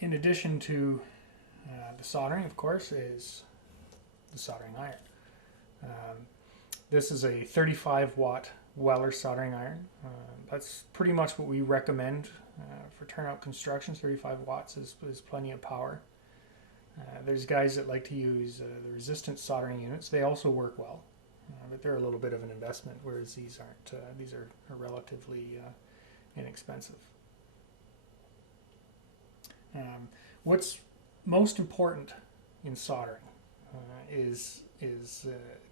in addition to the soldering, of course, is the soldering iron. This is a 35 watt Weller soldering iron. That's pretty much what we recommend for turnout construction. 35 watts is plenty of power. There's guys that like to use the resistance soldering units. They also work well, but they're a little bit of an investment, whereas these aren't. These are relatively inexpensive. What's most important in soldering is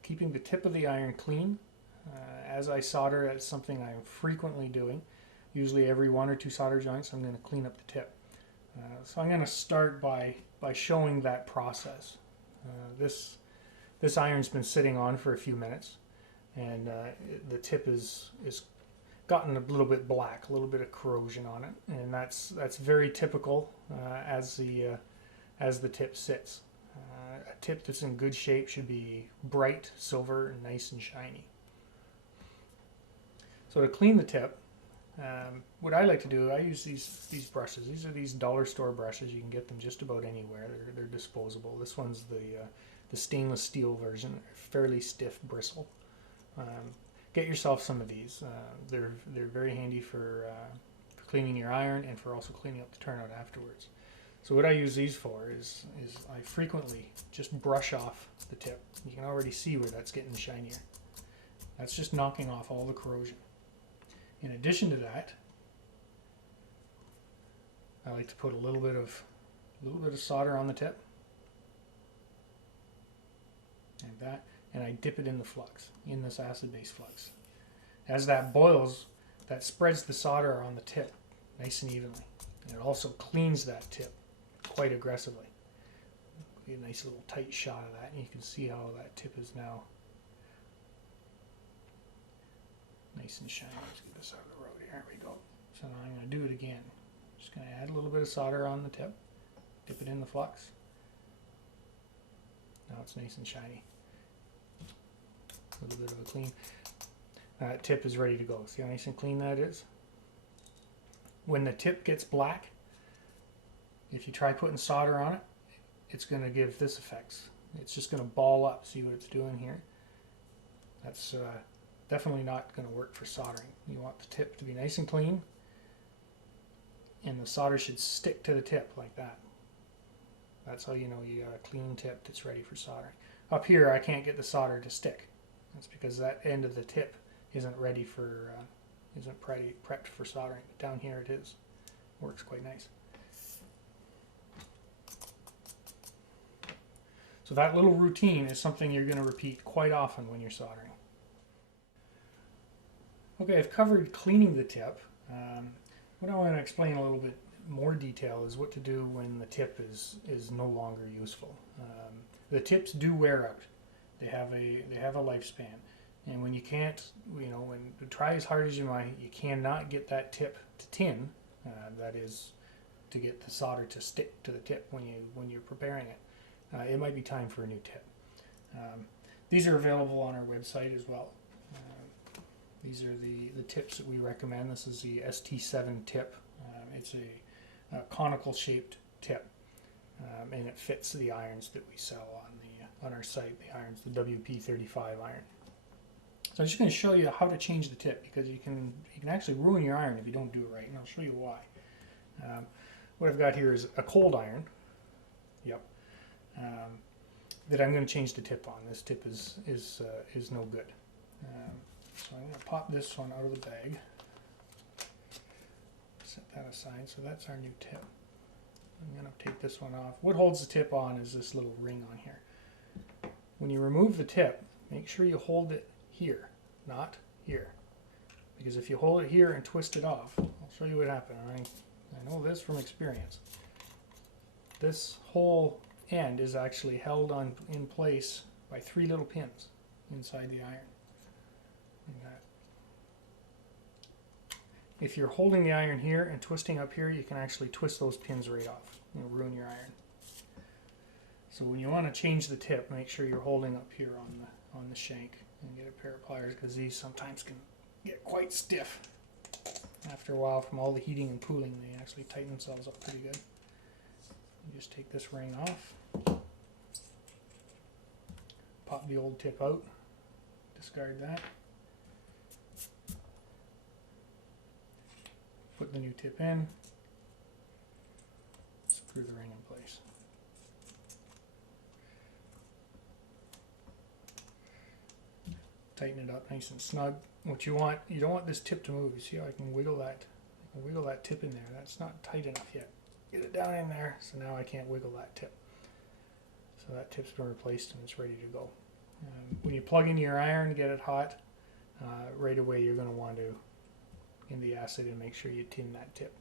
keeping the tip of the iron clean. As I solder, that's something I'm frequently doing. Usually every 1 or 2 solder joints, I'm going to clean up the tip. So I'm going to start by showing that process. This iron's been sitting on for a few minutes, and the tip is gotten a little bit black, a little bit of corrosion on it, and that's very typical as the tip sits. A tip that's in good shape should be bright silver and nice and shiny. So to clean the tip, what I like to do, I use these brushes. These are these dollar store brushes. You can get them just about anywhere. They're disposable. This one's the stainless steel version, fairly stiff bristle. Get yourself some of these. They're very handy for cleaning your iron and for also cleaning up the turnout afterwards. So what I use these for is I frequently just brush off the tip. You can already see where that's getting shinier. That's just knocking off all the corrosion. In addition to that, I like to put a little bit of solder on the tip, like that, and I dip it in the flux, in this acid-base flux. As that boils, that spreads the solder on the tip nice and evenly. And it also cleans that tip quite aggressively. Get a nice little tight shot of that, and you can see how that tip is now nice and shiny. Let's get this out of the road here. There we go. So now I'm going to do it again. Just going to add a little bit of solder on the tip, dip it in the flux. Now it's nice and shiny. A little bit of a clean. That tip is ready to go. See how nice and clean that is? When the tip gets black, if you try putting solder on it, it's going to give this effect. It's just going to ball up. See what it's doing here? That's definitely not going to work for soldering. You want the tip to be nice and clean, and the solder should stick to the tip like that. That's how you know you got a clean tip that's ready for soldering. Up here, I can't get the solder to stick. That's because that end of the tip isn't ready for, isn't prepped for soldering. But down here it is. Works quite nice. So that little routine is something you're going to repeat quite often when you're soldering. Okay, I've covered cleaning the tip. What I want to explain a little bit more detail is what to do when the tip is no longer useful. The tips do wear out. They have a lifespan, and when you can't, when you try as hard as you might, you cannot get that tip to tin. That is, to get the solder to stick to the tip when you're preparing it. It might be time for a new tip. These are available on our website as well. These are the tips that we recommend. This is the ST7 tip. It's a conical shaped tip, and it fits the irons that we sell on our site. The irons, the WP35 iron. So I'm just going to show you how to change the tip, because you can actually ruin your iron if you don't do it right, and I'll show you why. What I've got here is a cold iron. Yep. That I'm going to change the tip on. This tip is no good. So I'm going to pop this one out of the bag. Set that aside. So that's our new tip. I'm going to take this one off. What holds the tip on is this little ring on here. When you remove the tip, make sure you hold it here, not here. Because if you hold it here and twist it off, I'll show you what happened. I know this from experience. This whole end is actually held in place by 3 little pins inside the iron. Like that. If you're holding the iron here and twisting up here, you can actually twist those pins right off. You'll ruin your iron. So when you want to change the tip, make sure you're holding up here on the shank, and get a pair of pliers, because these sometimes can get quite stiff. After a while, from all the heating and cooling, they actually tighten themselves up pretty good. just take this ring off, pop the old tip out, discard that, put the new tip in, screw the ring in place. Tighten it up nice and snug. What you want, you don't want this tip to move. You see how I can wiggle that tip in there. That's not tight enough yet. Get it down in there, so now I can't wiggle that tip. So that tip's been replaced and it's ready to go. When you plug in your iron, get it hot, right away you're going to want to in the acid and make sure you tin that tip.